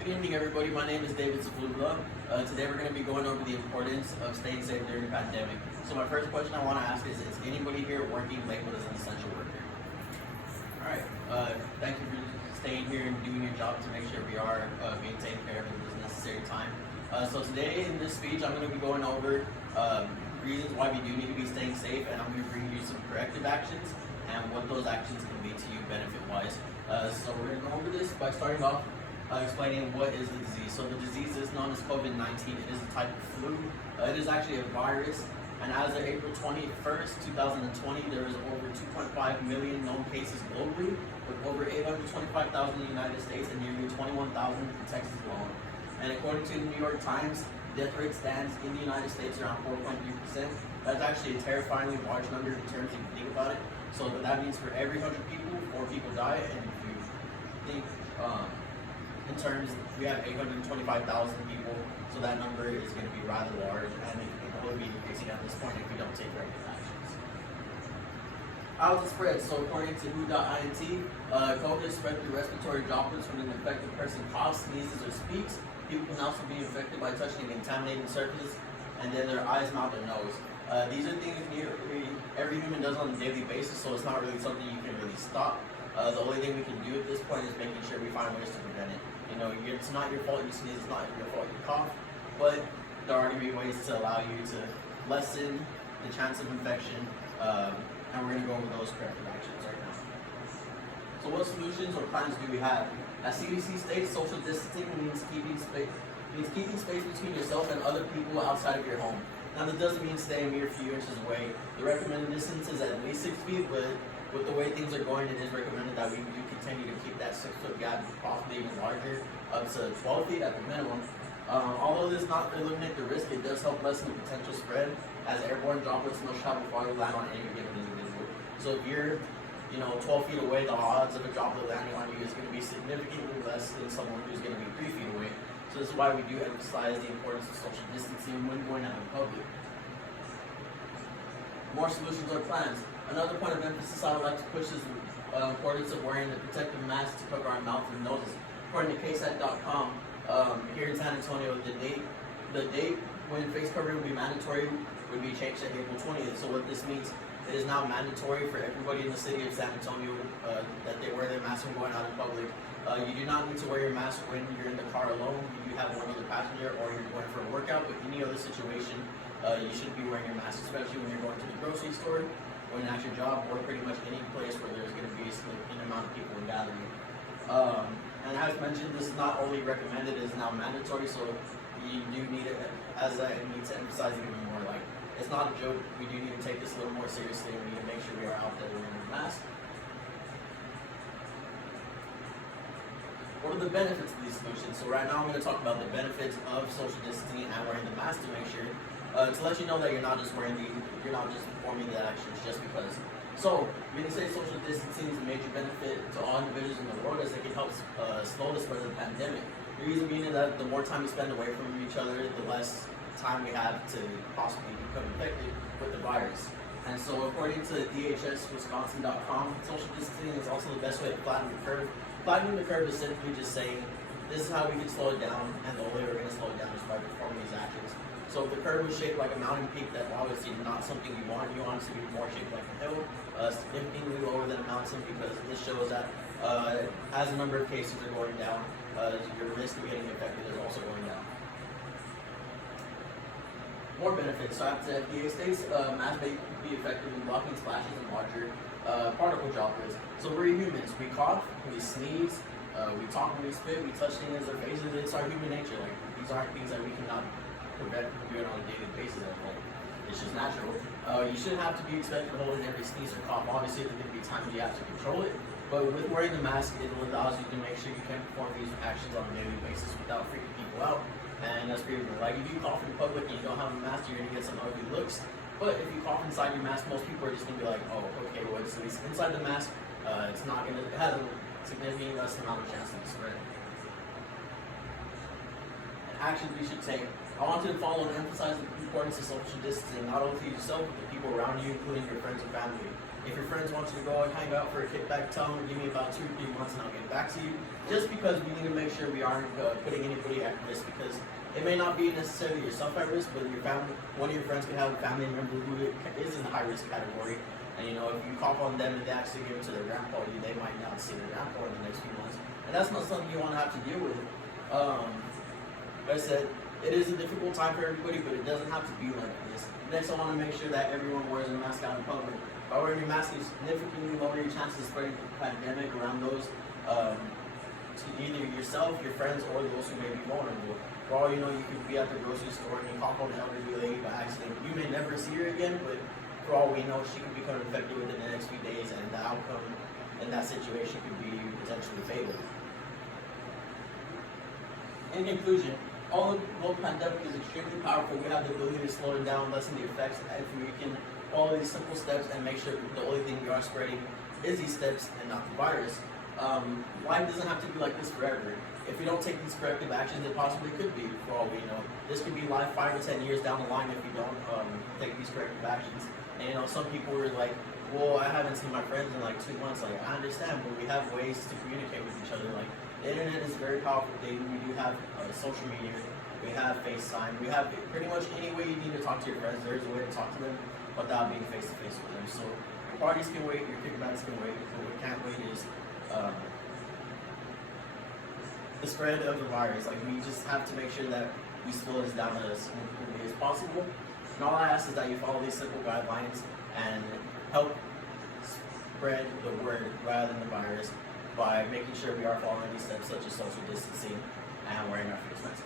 Good evening, everybody. My name is David Sepulveda. Today we're going to be going over the importance of staying safe during the pandemic. So my first question I want to ask is anybody here working labeled as an essential worker? All right. Thank you for staying here and doing your job to make sure we are being taken care of in this necessary time. So today in this speech, I'm going to be going over reasons why we do need to be staying safe, and I'm going to bring you some corrective actions and what those actions can be to you benefit-wise. So we're going to go over this by starting off explaining what is the disease. So the disease is known as COVID-19. It is a type of flu. It is actually a virus. And as of April 21st, 2020, there is over 2.5 million known cases globally, with over 825,000 in the United States and nearly 21,000 in Texas alone. And according to the New York Times, death rate stands in the United States around 4.3%. That's actually a terrifyingly large number in terms if you think about it. So that means for every 100 people, 4 people die. And if you think in terms, we have 825,000 people, so that number is going to be rather large, and it will be increasing at this point if we don't take corrective actions. How does it spread? So according to WHO.int, COVID is spread through respiratory droplets when an infected person coughs, sneezes, or speaks. People can also be infected by touching a contaminated surface, and then their eyes, mouth, or nose. These are things every human does on a daily basis, so it's not really something you can really stop. The only thing we can do at this point is making sure we find ways to prevent it. You know, it's not your fault you sneeze, it's not your fault you cough, but there are going to be ways to allow you to lessen the chance of infection, and we're going to go over those corrective actions right now. So what solutions or plans do we have? As CDC states, social distancing means keeping space between yourself and other people outside of your home. Now, that doesn't mean staying a mere few inches away. The recommended distance is at least 6 feet, but with the way things are going, it is recommended that we do continue to keep that 6-foot gap, possibly even larger, up to 12 feet at the minimum. Although this does not eliminate the risk, it does help lessen the potential spread, as airborne droplets must travel far to land on any given individual. So if you're 12 feet away, the odds of a droplet landing on you is going to be significantly less than someone who's going to be 3 feet away. So this is why we do emphasize the importance of social distancing when going out in public. More solutions or plans. Another point of emphasis I would like to push is the importance of wearing the protective mask to cover our mouth and noses. According to KSAT.com, here in San Antonio, the date when face covering would be mandatory would be changed to April 20th. So what this means, it is now mandatory for everybody in the city of San Antonio that they wear their mask when going out in public. You do not need to wear your mask when you're in the car alone, if you have one other passenger, or you're going for a workout. But any other situation, you should be wearing your mask, especially when you're going to the grocery store, when at your job, or pretty much any place where there's going to be a significant amount of people gathering. And as mentioned, this is not only recommended, it is now mandatory, so you do need it, as I need to emphasize even more, like, it's not a joke. We do need to take this a little more seriously, and we need to make sure we are out there wearing a mask. What are the benefits of these solutions? So right now I'm going to talk about the benefits of social distancing and wearing the mask to make sure, to let you know that you're not just performing the actions just because. So, when you say social distancing is a major benefit to all individuals in the world, as it can help slow the spread of the pandemic. The reason being is that the more time we spend away from each other, the less time we have to possibly become infected with the virus. And so, according to DHSWisconsin.com, social distancing is also the best way to flatten the curve. Flattening the curve is simply just saying, this is how we can slow it down, and the only way we're going to slow it down is by performing these actions. So if the curve was shaped like a mountain peak, that's obviously not something you want. You want it to be more shaped like a hill, significantly lower than a mountain, because this shows that as the number of cases are going down, your risk of getting infected is also going down. More benefits. So after FDA states, masks may be effective in blocking splashes and larger particle droplets. So we're humans. We cough, we sneeze, we talk when we spit, we touch things in our faces. It's our human nature. Like, these aren't things that we cannot prevent from doing on a daily basis at home. It's just natural. You shouldn't have to be expected to hold in every sneeze or cough. Obviously, there's going to be times you have to control it, but with wearing the mask, it allows you to make sure you can perform these actions on a daily basis without freaking people out. And that's pretty good. Like, if you cough in public and you don't have a mask, you're going to get some ugly looks. But if you cough inside your mask, most people are just going to be like, oh, okay, well, it's inside the mask. It has a significantly less amount of chance of spread. Actions we should take. I want you to follow and emphasize the importance of social distancing, not only to yourself, but the people around you, including your friends and family. If your friends want you to go and hang out for a kickback, tell them, give me about 2 or 3 months and I'll get back to you. Just because we need to make sure we aren't putting anybody at risk, because it may not be necessarily yourself at risk, but your family, one of your friends could have a family member who is in the high risk category. And you know, if you call on them and they actually give it to their grandpa, they might not see their grandpa in the next few months. And that's not something you want to have to deal with. Like I said, it is a difficult time for everybody, but it doesn't have to be like this. Next, I want to make sure that everyone wears a mask out in public. By wearing your mask, you significantly lower your chances of spreading the pandemic around those to either yourself, your friends, or those who may be vulnerable. For all you know, you could be at the grocery store and you call on an elderly lady by accident. You may never see her again, but for all we know, she could become infected within the next few days, and the outcome in that situation could be potentially fatal. In conclusion, although the global pandemic is extremely powerful, we have the ability to slow it down, lessen the effects if we can follow these simple steps and make sure the only thing we are spreading is these steps and not the virus. Life doesn't have to be like this forever. If we don't take these corrective actions, it possibly could be, for all we know. This could be life 5 or 10 years down the line if we don't take these corrective actions. And you know, some people were like, well, I haven't seen my friends in like 2 months. Like, I understand, but we have ways to communicate with each other. Like, the internet is a very powerful thing. We do have social media. We have FaceTime. We have pretty much any way you need to talk to your friends. There's a way to talk to them without being face to face with them. So your parties can wait, your kickbacks can wait. But what can't wait is the spread of the virus. Like, we just have to make sure that we slow this down as quickly as possible. And all I ask is that you follow these simple guidelines and help spread the word rather than the virus by making sure we are following these steps such as social distancing and wearing our face masks.